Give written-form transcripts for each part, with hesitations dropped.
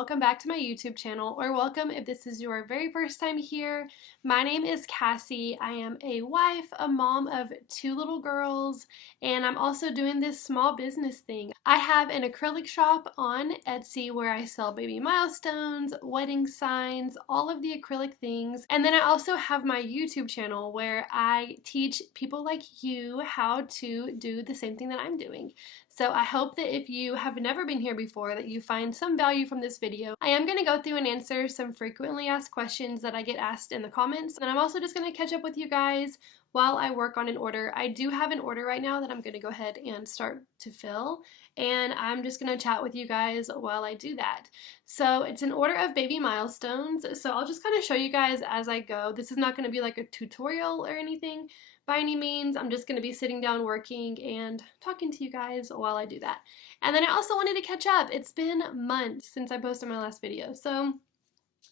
welcome back to my YouTube channel, or welcome if this is your very first time here. My name is Cassie. I am a wife, a mom of 2 little girls, and I'm also doing this small business thing. I have an acrylic shop on Etsy where I sell baby milestones, wedding signs, all of the acrylic things, and then I also have my YouTube channel where I teach people like you how to do the same thing that I'm doing. So I hope that if you have never been here before, that you find some value from this video. I am going to go through and answer some frequently asked questions that I get asked in the comments, and I'm also just going to catch up with you guys while I work on an order. I do have an order right now that I'm going to go ahead and start to fill, and I'm just going to chat with you guys while I do that. So it's an order of baby milestones, so I'll just kind of show you guys as I go. This is not going to be like a tutorial or anything by any means. I'm just going to be sitting down working and talking to you guys while I do that. And then I also wanted to catch up. It's been months since I posted my last video, so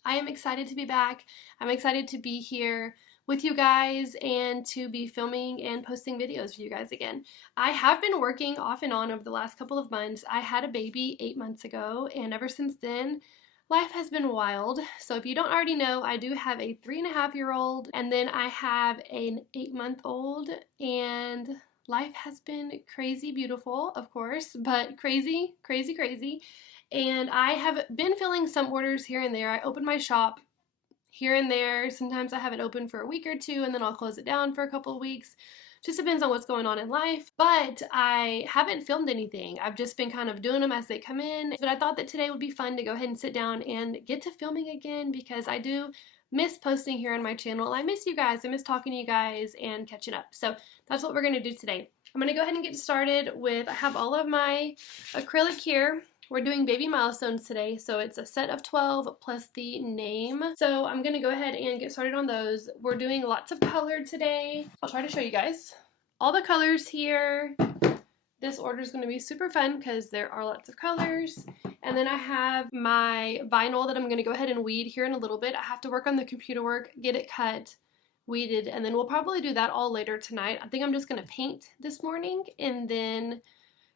I am excited to be back. I'm excited to be here with you guys and to be filming and posting videos for you guys again. I have been working off and on over the last couple of months. I had a baby 8 months ago, and ever since then, life has been wild. So if you don't already know, I do have a 3.5-year-old, and then I have an 8-month-old, and life has been crazy beautiful, of course, but crazy, crazy, crazy. And I have been filling some orders here and there. I opened my shop here and there. Sometimes I have it open for a week or two, and then I'll close it down for a couple of weeks. Just depends on what's going on in life, but I haven't filmed anything. I've just been kind of doing them as they come in, but I thought that today would be fun to go ahead and sit down and get to filming again, because I do miss posting here on my channel. I miss you guys. I miss talking to you guys and catching up. So that's what we're going to do today. I'm going to go ahead and get started with, I have all of my acrylic here. We're doing baby milestones today, so it's a set of 12 plus the name. So I'm gonna go ahead and get started on those. We're doing lots of color today. I'll try to show you guys all the colors here. This order is gonna be super fun because there are lots of colors. And then I have my vinyl that I'm gonna go ahead and weed here in a little bit. I have to work on the computer work, get it cut, weeded, and then we'll probably do that all later tonight. I think I'm just gonna paint this morning and then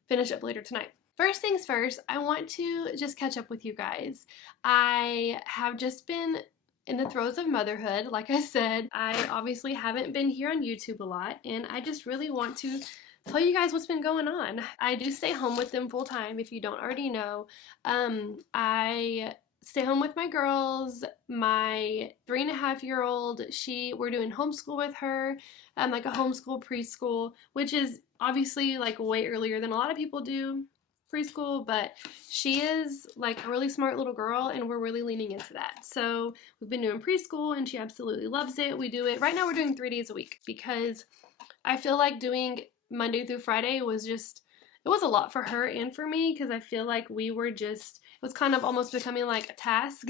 finish up later tonight. First things first, I want to just catch up with you guys. I have just been in the throes of motherhood. Like I said, I obviously haven't been here on YouTube a lot, and I just really want to tell you guys what's been going on. I do stay home with them full time, if you don't already know. I stay home with my girls. My 3.5-year-old, we're doing homeschool with her, like a homeschool preschool, which is obviously like way earlier than a lot of people do preschool, but she is like a really smart little girl, and we're really leaning into that. So we've been doing preschool, and she absolutely loves it. We do it right now. We're doing 3 days a week because I feel like doing Monday through Friday was it was a lot for her and for me, because I feel like it was kind of almost becoming like a task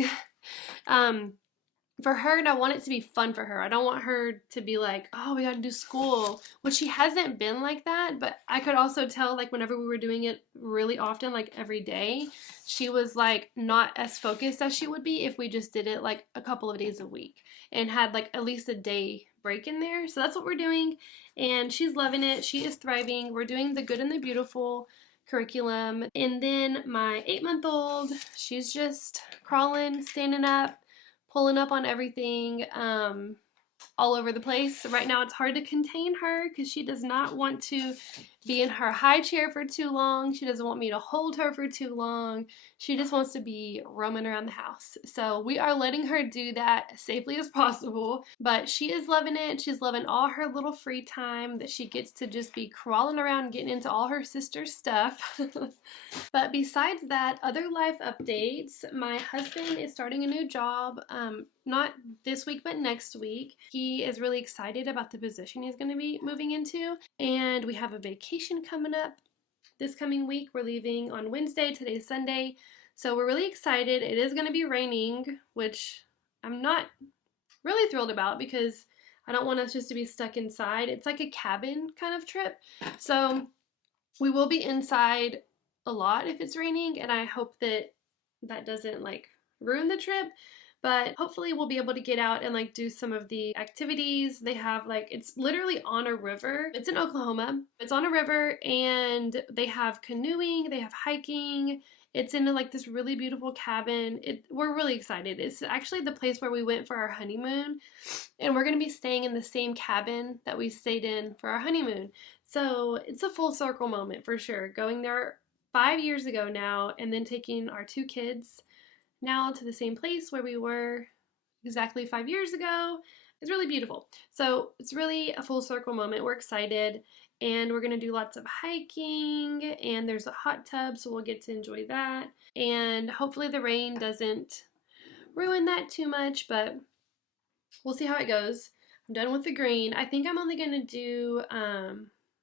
for her, and I want it to be fun for her. I don't want her to be like, oh, we gotta do school, which she hasn't been like that, but I could also tell, like, whenever we were doing it really often, like every day, she was like not as focused as she would be if we just did it like a couple of days a week and had like at least a day break in there. So that's what we're doing, and she's loving it. She is thriving. We're doing the Good and the Beautiful curriculum. And then my 8-month-old, she's just crawling, standing up, pulling up on everything, all over the place. Right now it's hard to contain her because she does not want to be in her high chair for too long. She doesn't want me to hold her for too long. She just wants to be roaming around the house. So we are letting her do that as safely as possible, but she is loving it. She's loving all her little free time that she gets to just be crawling around, getting into all her sister's stuff. But besides that, other life updates. My husband is starting a new job, not this week, but next week. He is really excited about the position he's going to be moving into, and we have a vacation coming up this coming week. We're leaving on Wednesday. Today's Sunday, so we're really excited. It is going to be raining, which I'm not really thrilled about because I don't want us just to be stuck inside. It's like a cabin kind of trip, so we will be inside a lot if it's raining, and I hope that that doesn't like ruin the trip. But hopefully we'll be able to get out and like do some of the activities. They have like, it's literally on a river. It's in Oklahoma. It's on a river, and they have canoeing, they have hiking, It's in like this really beautiful cabin. We're really excited. It's actually the place where we went for our honeymoon, and we're going to be staying in the same cabin that we stayed in for our honeymoon. So it's a full circle moment for sure. Going there 5 years ago now, and then taking our two kids now to the same place where we were exactly 5 years ago. It's really beautiful. So it's really a full circle moment. We're excited, and we're gonna do lots of hiking, and there's a hot tub, so we'll get to enjoy that. And hopefully the rain doesn't ruin that too much, but we'll see how it goes. I'm done with the green. I think I'm only gonna do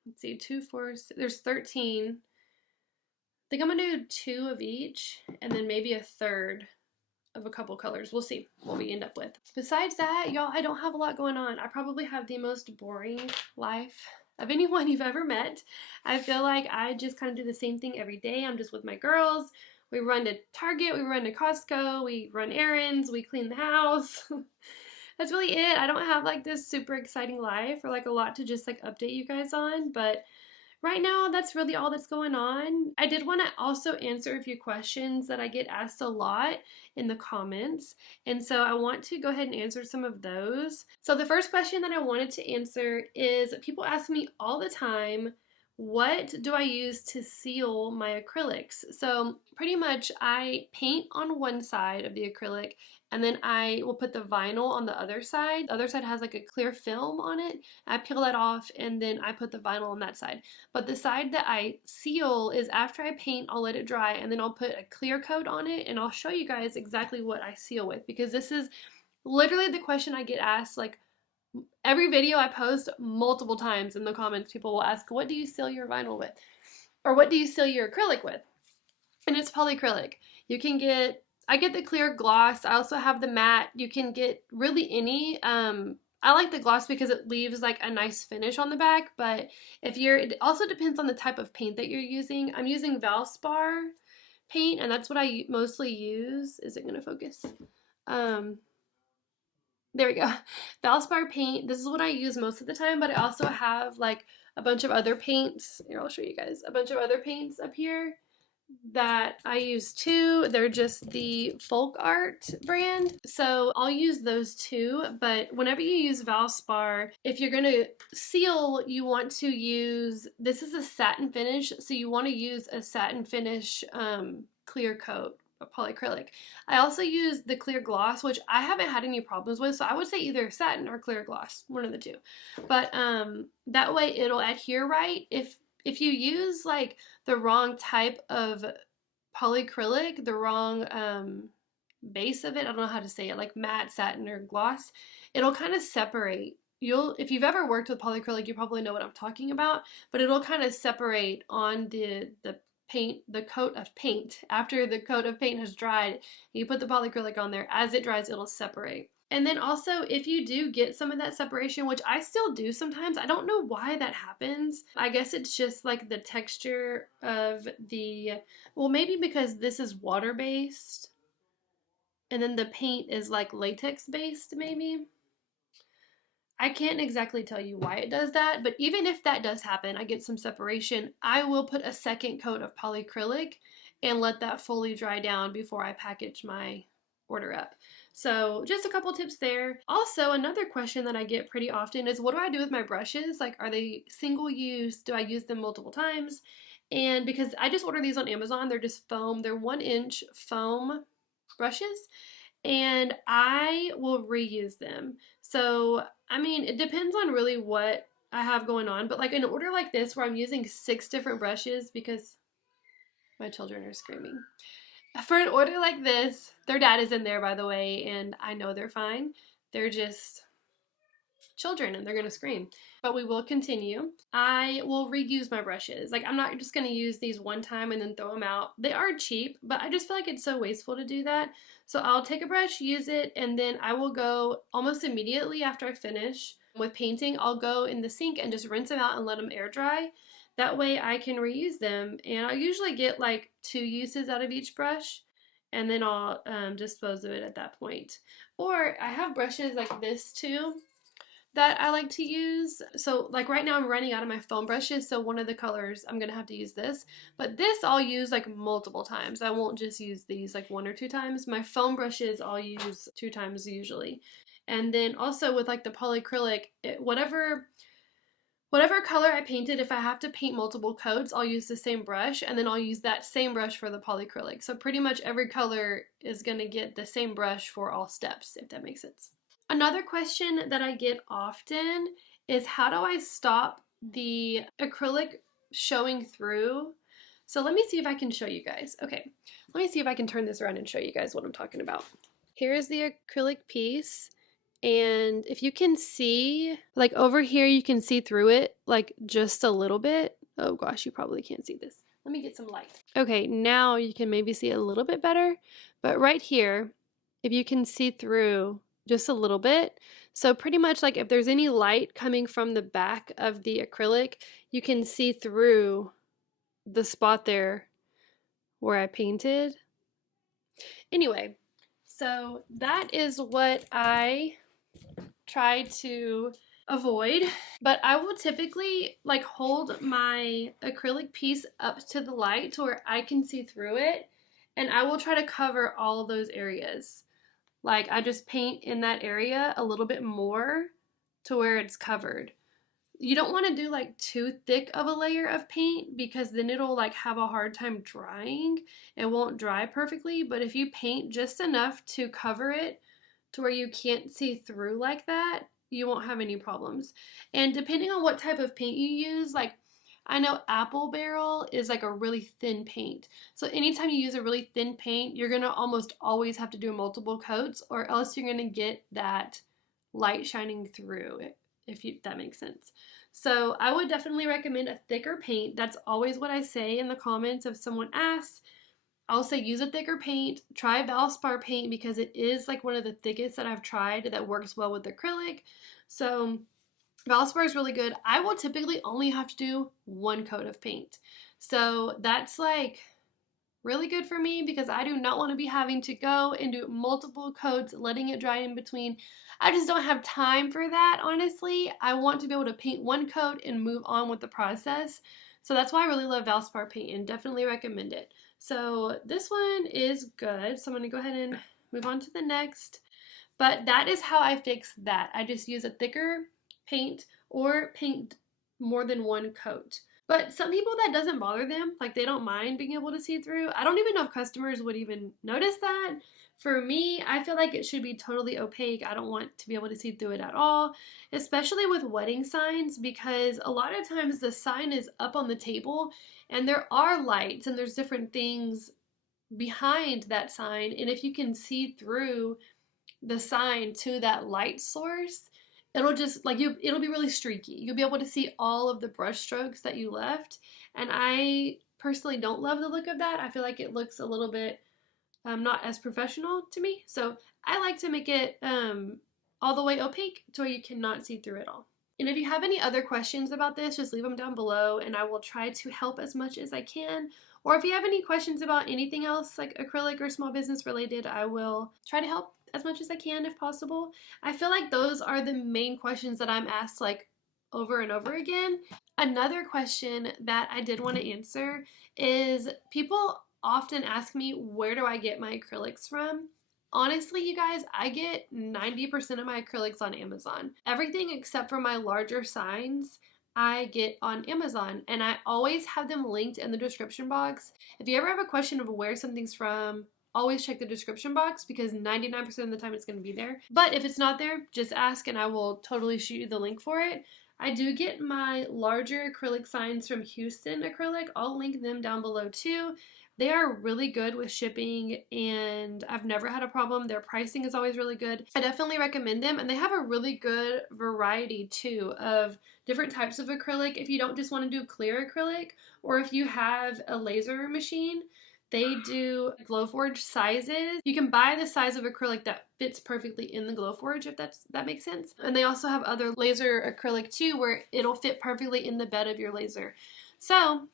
let's see, 2, 4, there's 13. I think I'm gonna do 2 of each, and then maybe a third of a couple colors. We'll see what we end up with. Besides that, y'all, I don't have a lot going on. I probably have the most boring life of anyone you've ever met. I feel like I just kind of do the same thing every day. I'm just with my girls. We run to Target, we run to Costco, we run errands, we clean the house. That's really it. I don't have like this super exciting life or like a lot to just like update you guys on, but right now, that's really all that's going on. I did want to also answer a few questions that I get asked a lot in the comments, and so I want to go ahead and answer some of those. So the first question that I wanted to answer is, people ask me all the time, what do I use to seal my acrylics? So pretty much I paint on one side of the acrylic, and then I will put the vinyl on the other side. The other side has like a clear film on it. I peel that off, and then I put the vinyl on that side. But the side that I seal is after I paint, I'll let it dry, and then I'll put a clear coat on it, and I'll show you guys exactly what I seal with, because this is literally the question I get asked like every video I post multiple times. In the comments, people will ask, what do you seal your vinyl with? Or what do you seal your acrylic with? And it's polyacrylic. You can get, I get the clear gloss. I also have the matte. You can get really any. I like the gloss because it leaves like a nice finish on the back, but it also depends on the type of paint that you're using. I'm using Valspar paint, and that's what I mostly use. Is it gonna focus? There we go. Valspar paint. This is what I use most of the time, but I also have like a bunch of other paints. Here, I'll show you guys. A bunch of other paints up here that I use too. They're just the Folk Art brand. So I'll use those too, but whenever you use Valspar, if you're gonna seal, you want to use, this is a satin finish, so you want to use a satin finish clear coat. Polyacrylic. I also use the clear gloss, which I haven't had any problems with, so I would say either satin or clear gloss, one of the two. But that way it'll adhere right. If you use like the wrong type of polyacrylic, the wrong base of it, I don't know how to say it, like matte, satin, or gloss, it'll kind of separate. If you've ever worked with polyacrylic, you probably know what I'm talking about, but it'll kind of separate on the paint, the coat of paint. After the coat of paint has dried, you put the polyacrylic on there. As it dries, it'll separate. And then also, if you do get some of that separation, which I still do sometimes, I don't know why that happens. I guess it's just like the texture of well, maybe because this is water-based, and then the paint is like latex-based, maybe. I can't exactly tell you why it does that, but even if that does happen, I get some separation, I will put a second coat of polyacrylic and let that fully dry down before I package my order up. So just a couple tips there. Also, another question that I get pretty often is, what do I do with my brushes? Like, are they single use? Do I use them multiple times? And because I just ordered these on Amazon, they're just foam. They're 1-inch foam brushes, and I will reuse them. So, I mean, it depends on really what I have going on, but like an order like this where I'm using 6 different brushes, because my children are screaming. For an order like this, their dad is in there, by the way, and I know they're fine. They're just children and they're gonna scream. But we will continue. I will reuse my brushes. Like, I'm not just gonna use these one time and then throw them out. They are cheap, but I just feel like it's so wasteful to do that. So I'll take a brush, use it, and then I will go almost immediately after I finish with painting. I'll go in the sink and just rinse them out and let them air dry. That way I can reuse them, and I'll usually get like 2 uses out of each brush, and then I'll dispose of it at that point. Or I have brushes like this too. that I like to use. So like right now I'm running out of my foam brushes, so one of the colors I'm gonna have to use this. But this I'll use like multiple times. I won't just use these like 1 or 2 times. My foam brushes I'll use 2 times usually. And then also with like the polyacrylic, whatever color I painted, if I have to paint multiple coats, I'll use the same brush, and then I'll use that same brush for the polyacrylic. So pretty much every color is gonna get the same brush for all steps, if that makes sense. Another question that I get often is, how do I stop the acrylic showing through? So let me see if I can show you guys. Okay, let me see if I can turn this around and show you guys what I'm talking about. Here's the acrylic piece. And if you can see, like over here, you can see through it, like just a little bit. Oh gosh, you probably can't see this. Let me get some light. Okay, now you can maybe see it a little bit better. But right here, if you can see through just a little bit, so pretty much like if there's any light coming from the back of the acrylic, you can see through the spot there where I painted. Anyway, so that is what I try to avoid, but I will typically like hold my acrylic piece up to the light to where I can see through it, and I will try to cover all those areas. Like I just paint in that area a little bit more to where it's covered. You don't want to do like too thick of a layer of paint because then it'll like have a hard time drying. It won't dry perfectly, but if you paint just enough to cover it to where you can't see through like that, you won't have any problems. And depending on what type of paint you use, like I know apple barrel is like a really thin paint. So anytime you use a really thin paint, you're gonna almost always have to do multiple coats, or else you're gonna get that light shining through it, if that makes sense. So I would definitely recommend a thicker paint. That's always what I say in the comments if someone asks. I'll say use a thicker paint. Try Valspar paint because it is like one of the thickest that I've tried that works well with acrylic. So Valspar is really good. I will typically only have to do 1 coat of paint. So that's like really good for me because I do not want to be having to go and do multiple coats, letting it dry in between. I just don't have time for that, honestly. I want to be able to paint 1 coat and move on with the process. So that's why I really love Valspar paint and definitely recommend it. So this one is good. So I'm going to go ahead and move on to the next. But that is how I fix that. I just use a thicker paint or paint more than 1 coat. But some people that doesn't bother them, like they don't mind being able to see through. I don't even know if customers would even notice that. For me, I feel like it should be totally opaque. I don't want to be able to see through it at all, especially with wedding signs, because a lot of times the sign is up on the table and there are lights and there's different things behind that sign. And if you can see through the sign to that light source, it'll just like it'll be really streaky. You'll be able to see all of the brush strokes that you left, and I personally don't love the look of that. I feel like it looks a little bit not as professional to me, so I like to make it all the way opaque to where you cannot see through it all. And if you have any other questions about this, just leave them down below and I will try to help as much as I can. Or if you have any questions about anything else like acrylic or small business related, I will try to help as much as I can if possible. I feel like those are the main questions that I'm asked like over and over again. Another question that I did want to answer is, people often ask me, where do I get my acrylics from? Honestly, you guys, I get 90% of my acrylics on Amazon. Everything except for my larger signs, I get on Amazon, and I always have them linked in the description box. If you ever have a question of where something's from, always check the description box because 99% of the time it's going to be there. But if it's not there, just ask and I will totally shoot you the link for it. I do get my larger acrylic signs from Houston Acrylic. I'll link them down below too. They are really good with shipping and I've never had a problem. Their pricing is always really good. I definitely recommend them, and they have a really good variety too of different types of acrylic. If you don't just want to do clear acrylic, or if you have a laser machine, they do Glowforge sizes. You can buy the size of acrylic that fits perfectly in the Glowforge, if that makes sense. And they also have other laser acrylic too, where it'll fit perfectly in the bed of your laser. So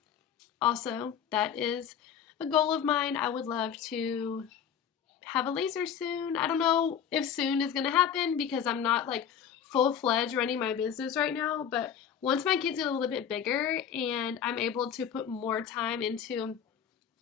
also, that is a goal of mine. I would love to have a laser soon. I don't know if soon is going to happen because I'm not like full-fledged running my business right now, but once my kids get a little bit bigger and I'm able to put more time into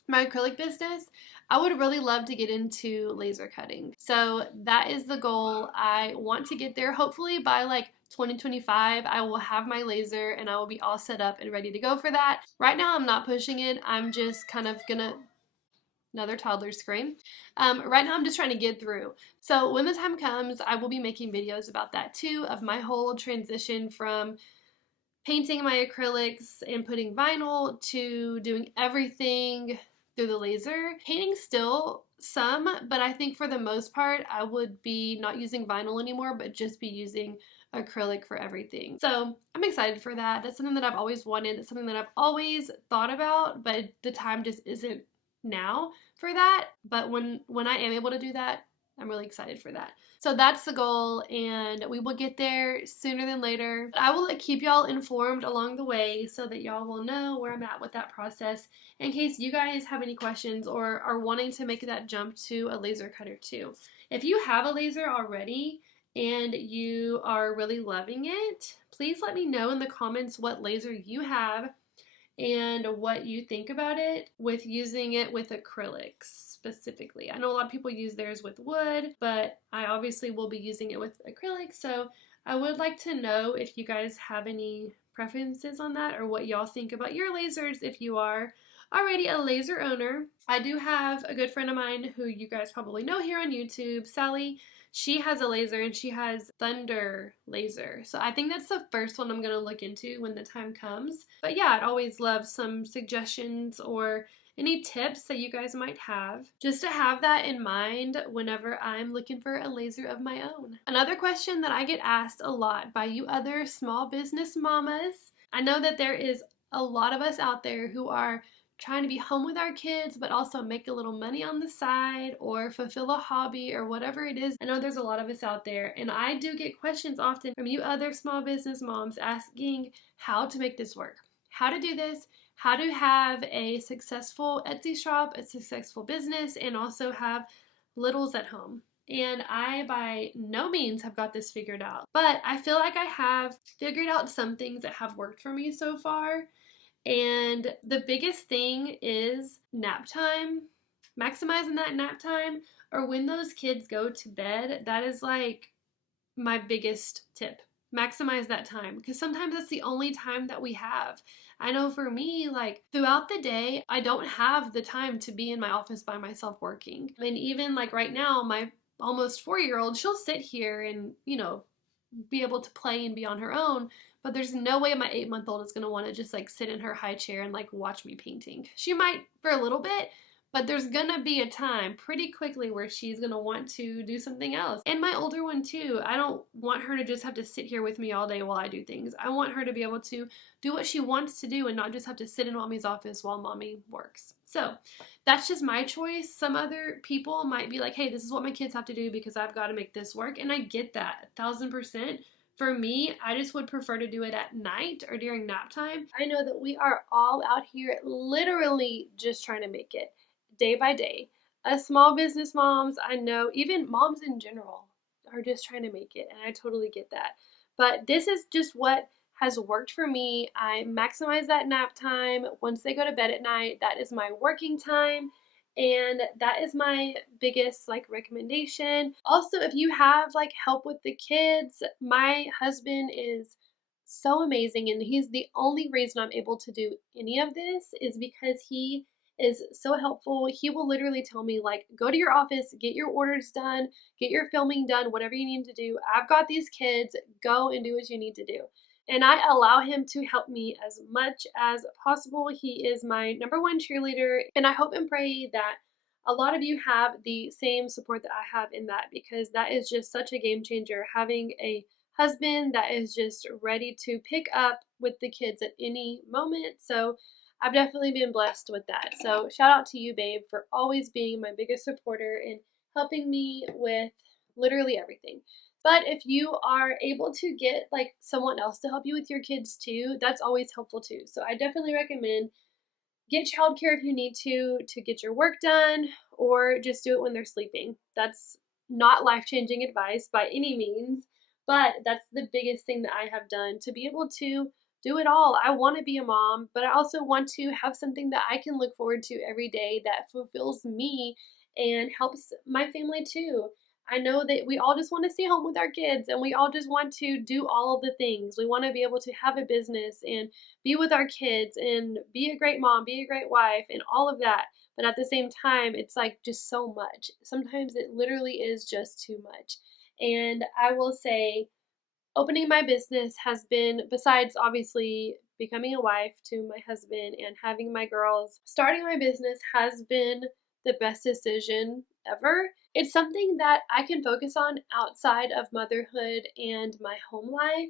my acrylic business, I would really love to get into laser cutting. So that is the goal. I want to get there. Hopefully by like 2025, I will have my laser and I will be all set up and ready to go for that. Right now, I'm not pushing it. I'm just kind of gonna, another toddler scream. Right now, I'm just trying to get through. So when the time comes, I will be making videos about that too, of my whole transition from painting my acrylics and putting vinyl to doing everything through the laser. Painting still some, but I think for the most part, I would be not using vinyl anymore, but just be using acrylic for everything. So I'm excited for that. That's something that I've always wanted. It's something that I've always thought about, but the time just isn't now for that. But when I am able to do that, I'm really excited for that. So that's the goal, and we will get there sooner than later. I will keep y'all informed along the way so that y'all will know where I'm at with that process in case you guys have any questions or are wanting to make that jump to a laser cutter too. If you have a laser already and you are really loving it, please let me know in the comments what laser you have and what you think about it with using it with acrylics specifically. I know a lot of people use theirs with wood, but I obviously will be using it with acrylic, so I would like to know if you guys have any preferences on that or what y'all think about your lasers if you are already a laser owner. I do have a good friend of mine who you guys probably know here on YouTube, Sally. She has a laser and she has Thunder laser. So I think that's the first one I'm going to look into when the time comes. But yeah, I'd always love some suggestions or any tips that you guys might have, just to have that in mind whenever I'm looking for a laser of my own. Another question that I get asked a lot by you other small business mamas, I know that there is a lot of us out there who are trying to be home with our kids but also make a little money on the side or fulfill a hobby or whatever it is. I know there's a lot of us out there, and I do get questions often from you other small business moms asking how to make this work, how to do this, how to have a successful Etsy shop, a successful business, and also have littles at home. And I by no means have got this figured out, but I feel like I have figured out some things that have worked for me so far. And the biggest thing is nap time, maximizing that nap time, or when those kids go to bed. That is like my biggest tip. Maximize that time, because sometimes that's the only time that we have. I know for me, like throughout the day, I don't have the time to be in my office by myself working. And even like right now, my almost 4-year-old, she'll sit here and, be able to play and be on her own, but there's no way my 8-month-old is going to want to just like sit in her high chair and like watch me painting. She might for a little bit, but there's going to be a time pretty quickly where she's going to want to do something else. And my older one too. I don't want her to just have to sit here with me all day while I do things. I want her to be able to do what she wants to do and not just have to sit in mommy's office while mommy works. So that's just my choice. Some other people might be like, hey, this is what my kids have to do because I've got to make this work. And I get that 1,000%. For me, I just would prefer to do it at night or during nap time. I know that we are all out here literally just trying to make it day by day. As small business moms, I know even moms in general are just trying to make it, and I totally get that. But this is just what has worked for me. I maximize that nap time. Once they go to bed at night, that is my working time. And that is my biggest like recommendation. Also, if you have like help with the kids, my husband is so amazing, and he's the only reason I'm able to do any of this is because he is so helpful. He will literally tell me like, go to your office, get your orders done, get your filming done, whatever you need to do. I've got these kids, go and do what you need to do. And I allow him to help me as much as possible. He is my number one cheerleader, and I hope and pray that a lot of you have the same support that I have in that, because that is just such a game changer, having a husband that is just ready to pick up with the kids at any moment. So I've definitely been blessed with that. So shout out to you, babe, for always being my biggest supporter and helping me with literally everything. But if you are able to get like someone else to help you with your kids too, that's always helpful too. So I definitely recommend get childcare if you need to get your work done, or just do it when they're sleeping. That's not life-changing advice by any means, But that's the biggest thing that I have done to be able to do it all. I want to be a mom, but I also want to have something that I can look forward to every day that fulfills me and helps my family too. I know that we all just want to stay home with our kids and we all just want to do all of the things. We want to be able to have a business and be with our kids and be a great mom, be a great wife, and all of that. But at the same time, it's like just so much. Sometimes it literally is just too much. And I will say, opening my business has been, besides obviously becoming a wife to my husband and having my girls, starting my business has been the best decision ever. It's something that I can focus on outside of motherhood and my home life.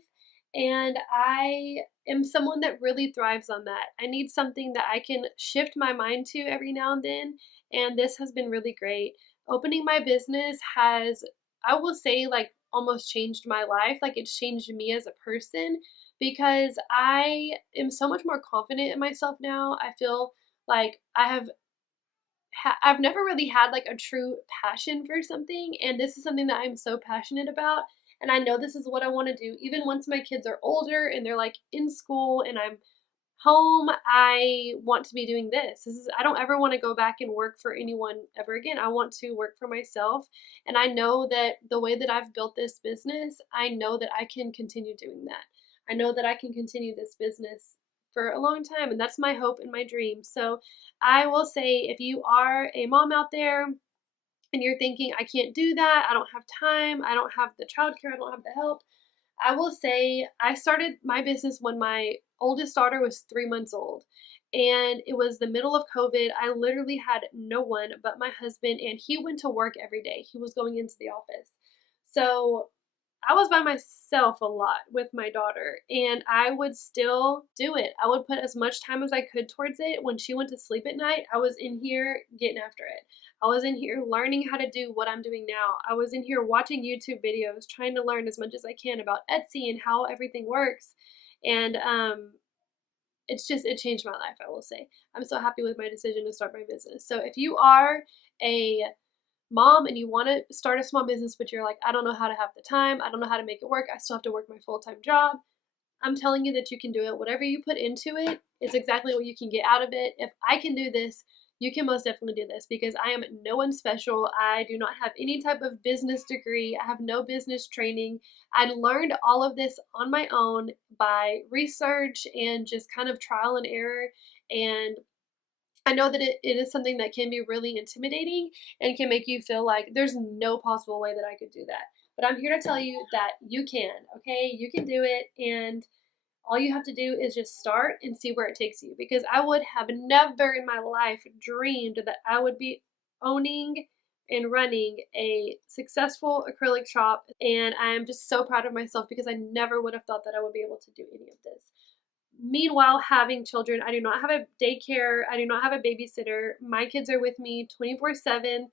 And I am someone that really thrives on that. I need something that I can shift my mind to every now and then. And this has been really great. Opening my business has, I will say, like almost changed my life. Like it's changed me as a person because I am so much more confident in myself now. I feel like I've never really had like a true passion for something, and this is something that I'm so passionate about. And I know this is what I want to do even once my kids are older and they're like in school and I'm home. I want to be doing this. I don't ever want to go back and work for anyone ever again. I want to work for myself. And I know that the way that I've built this business, I know that I can continue doing that. I know that I can continue this business for a long time. And that's my hope and my dream. So I will say, if you are a mom out there and you're thinking, I can't do that, I don't have time, I don't have the childcare, I don't have the help, I will say I started my business when my oldest daughter was 3 months old. And it was the middle of COVID. I literally had no one but my husband, and he went to work every day. He was going into the office. So I was by myself a lot with my daughter, and I would still do it. I would put as much time as I could towards it. When she went to sleep at night, I was in here getting after it. I was in here learning how to do what I'm doing now. I was in here watching YouTube videos, trying to learn as much as I can about Etsy and how everything works. And it changed my life, I will say. I'm so happy with my decision to start my business. So if you are a mom and you want to start a small business, but you're like, I don't know how to have the time, I don't know how to make it work, I still have to work my full-time job, I'm telling you that you can do it. Whatever you put into it is exactly what you can get out of it. If I can do this, you can most definitely do this, because I am no one special. I do not have any type of business degree. I have no business training. I learned all of this on my own by research and just kind of trial and error. And I know that it is something that can be really intimidating and can make you feel like there's no possible way that I could do that. But I'm here to tell you that you can, okay? You can do it, and all you have to do is just start and see where it takes you. Because I would have never in my life dreamed that I would be owning and running a successful acrylic shop. And I am just so proud of myself because I never would have thought that I would be able to do any of this. Meanwhile, having children, I do not have a daycare, I do not have a babysitter. My kids are with me 24/7,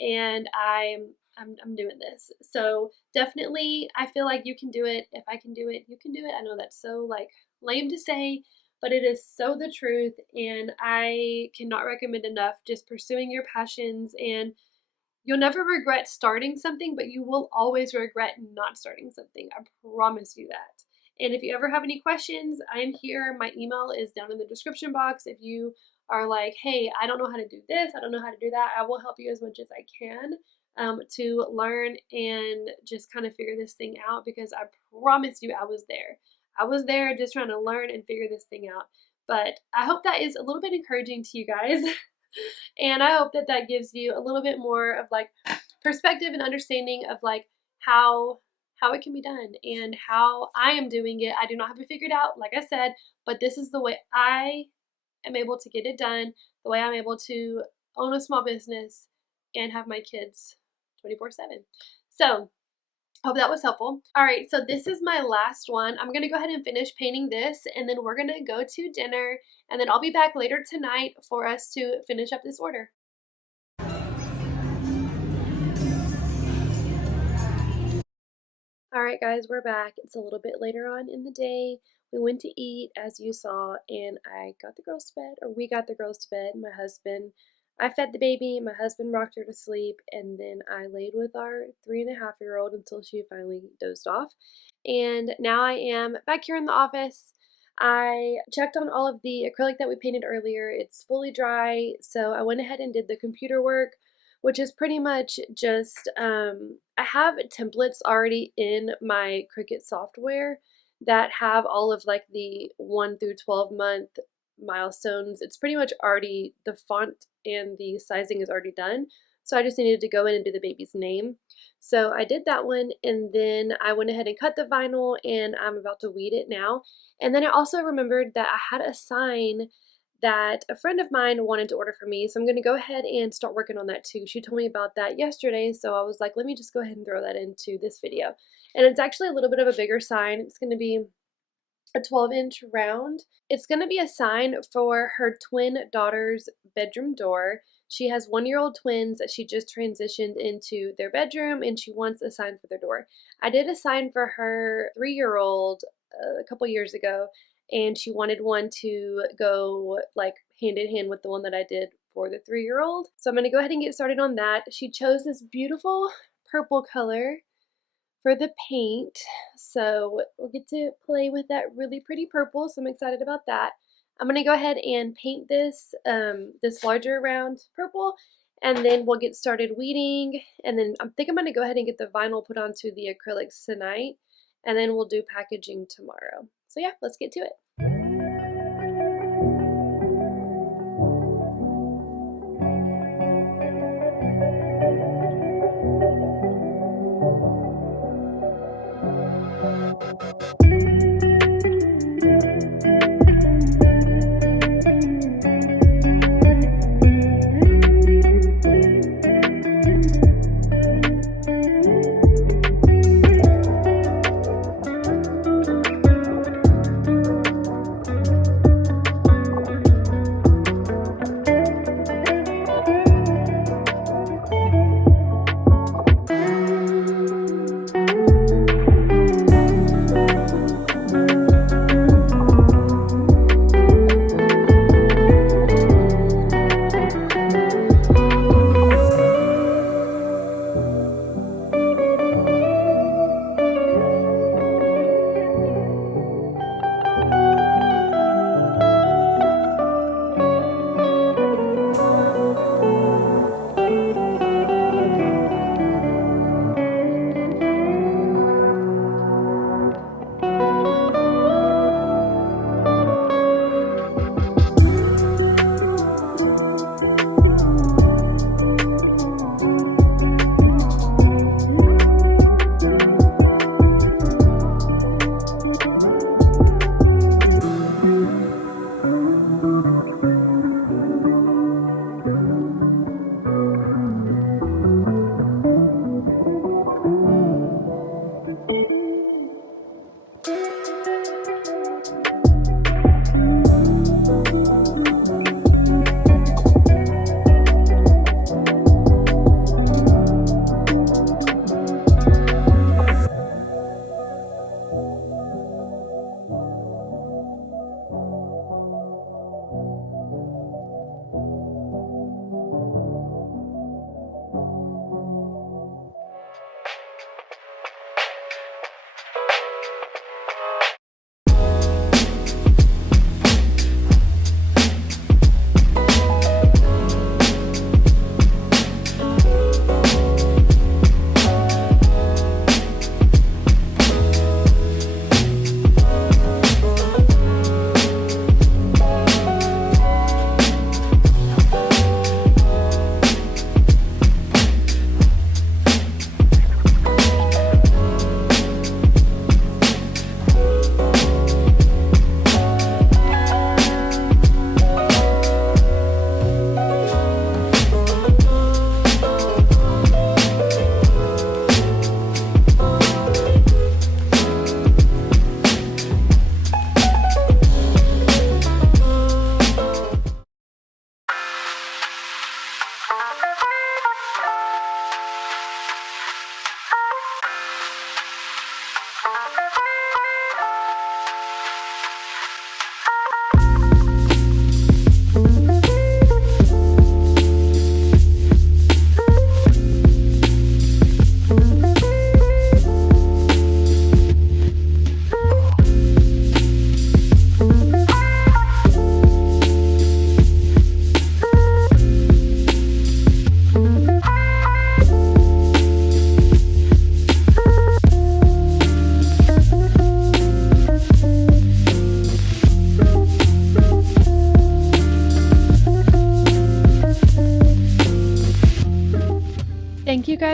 and I'm doing this. So definitely, I feel like you can do it. If I can do it, you can do it. I know that's so like lame to say, but it is so the truth, and I cannot recommend enough just pursuing your passions. And you'll never regret starting something, but you will always regret not starting something. I promise you that. And if you ever have any questions, I'm here. My email is down in the description box. If you are like, hey, I don't know how to do this, I don't know how to do that, I will help you as much as I can to learn and just kind of figure this thing out, because I promise you I was there. I was there just trying to learn and figure this thing out. But I hope that is a little bit encouraging to you guys. And I hope that that gives you a little bit more of like perspective and understanding of like how it can be done and how I am doing it. I do not have it figured out, like I said, but this is the way I am able to get it done, the way I'm able to own a small business and have my kids 24/7. So hope that was helpful. All right, so this is my last one. I'm gonna go ahead and finish painting this, and then we're gonna go to dinner, and then I'll be back later tonight for us to finish up this order. All right, guys, we're back. It's a little bit later on in the day. We went to eat, as you saw, and I got the girls to bed, or we got the girls to bed. My husband I fed the baby, my husband rocked her to sleep, and then I laid with our 3.5-year-old until she finally dozed off. And now I am back here in the office. I checked on all of the acrylic that we painted earlier. It's fully dry, so I went ahead and did the computer work, which is pretty much just, I have templates already in my Cricut software that have all of like the 1 through 12 month milestones. It's pretty much already, the font and the sizing is already done. So I just needed to go in and do the baby's name. So I did that one, and then I went ahead and cut the vinyl, and I'm about to weed it now. And then I also remembered that I had a sign that a friend of mine wanted to order for me, so I'm going to go ahead and start working on that too. She told me about that yesterday, so I was like, let me just go ahead and throw that into this video. And it's actually a little bit of a bigger sign. It's going to be a 12-inch round. It's going to be a sign for her twin daughter's bedroom door. She has 1-year-old twins that she just transitioned into their bedroom, and she wants a sign for their door. I did a sign for her 3-year-old a couple years ago, and she wanted one to go like hand in hand with the one that I did for the 3-year-old. So I'm going to go ahead and get started on that. She chose this beautiful purple color for the paint, so we'll get to play with that really pretty purple, so I'm excited about that. I'm going to go ahead and paint this this larger round purple, and then we'll get started weeding, and then I think I'm going to go ahead and get the vinyl put onto the acrylics tonight, and then we'll do packaging tomorrow. So yeah, let's get to it.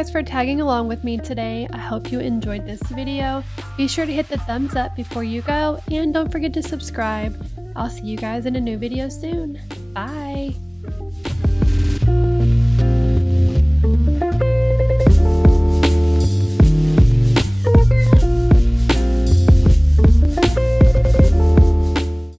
guys for tagging along with me today. I hope you enjoyed this video. Be sure to hit the thumbs up before you go, and don't forget to subscribe. I'll see you guys in a new video soon. Bye!